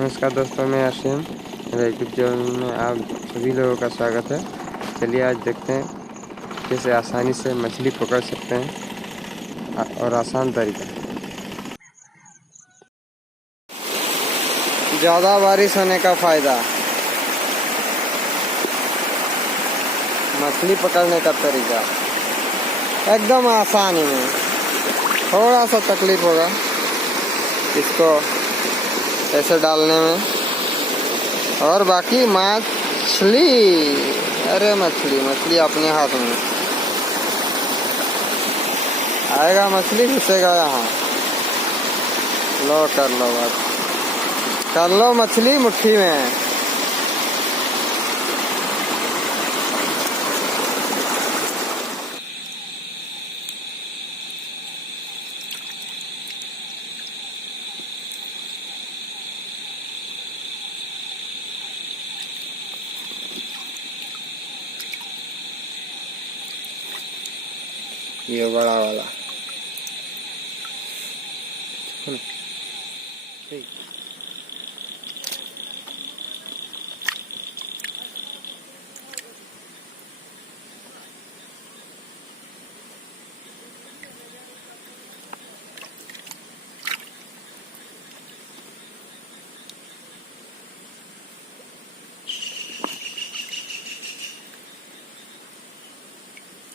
नमस्कार दोस्तों, मैं आशिम। मेरे यूट्यूब चैनल में आप सभी लोगों का स्वागत है। चलिए आज देखते हैं कैसे आसानी से मछली पकड़ सकते हैं और आसान तरीका। ज़्यादा बारिश होने का फ़ायदा। मछली पकड़ने का तरीका एकदम आसान है। थोड़ा सा तकलीफ होगा इसको ऐसे डालने में, और बाकी मछली, अरे मछली अपने हाथ में आएगा, मछली घुसेगा यहाँ। लो कर लो, बस कर लो, मछली मुट्ठी में है। ये बड़ा वाला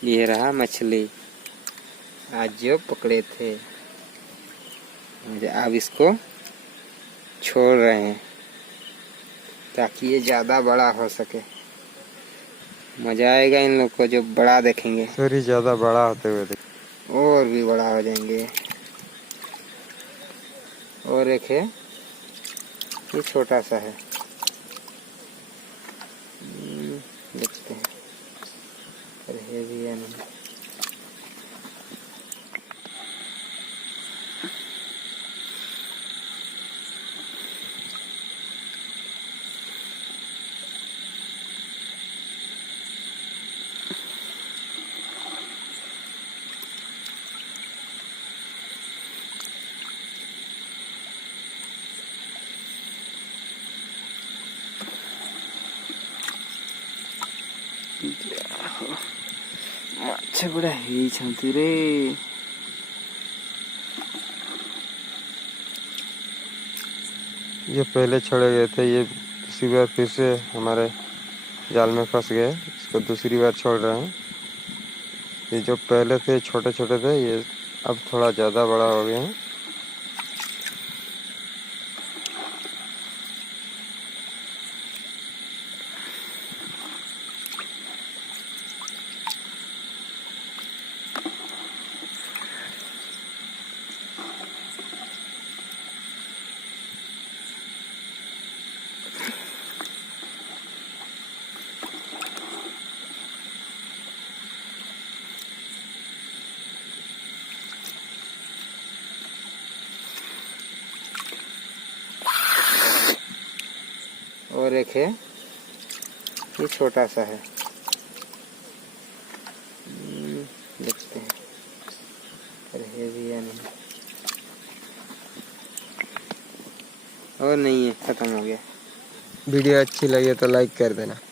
ये रहा मछली आज जो पकड़े थे। अब इसको छोड़ रहे हैं ताकि ये ज़्यादा बड़ा हो सके। मज़ा आएगा इन लोग को जो बड़ा देखेंगे। सॉरी, ज़्यादा बड़ा होते हुए और भी बड़ा हो जाएंगे। और एक है, ये छोटा सा है, देखते हैं पर है भी या नहीं। माछ गुड़ा ହେଇଛନ୍ତି रे। ये पहले छोड़े गए थे, ये दूसरी बार फिर से हमारे जाल में फंस गए। इसको दूसरी बार छोड़ रहे हैं। ये जो पहले थे छोटे छोटे थे, ये अब थोड़ा ज़्यादा बड़ा हो गए हैं। और एक है, ये छोटा सा है, देखते हैं पर है भी या नहीं। और नहीं है, खत्म हो गया। वीडियो अच्छी लगे तो लाइक कर देना।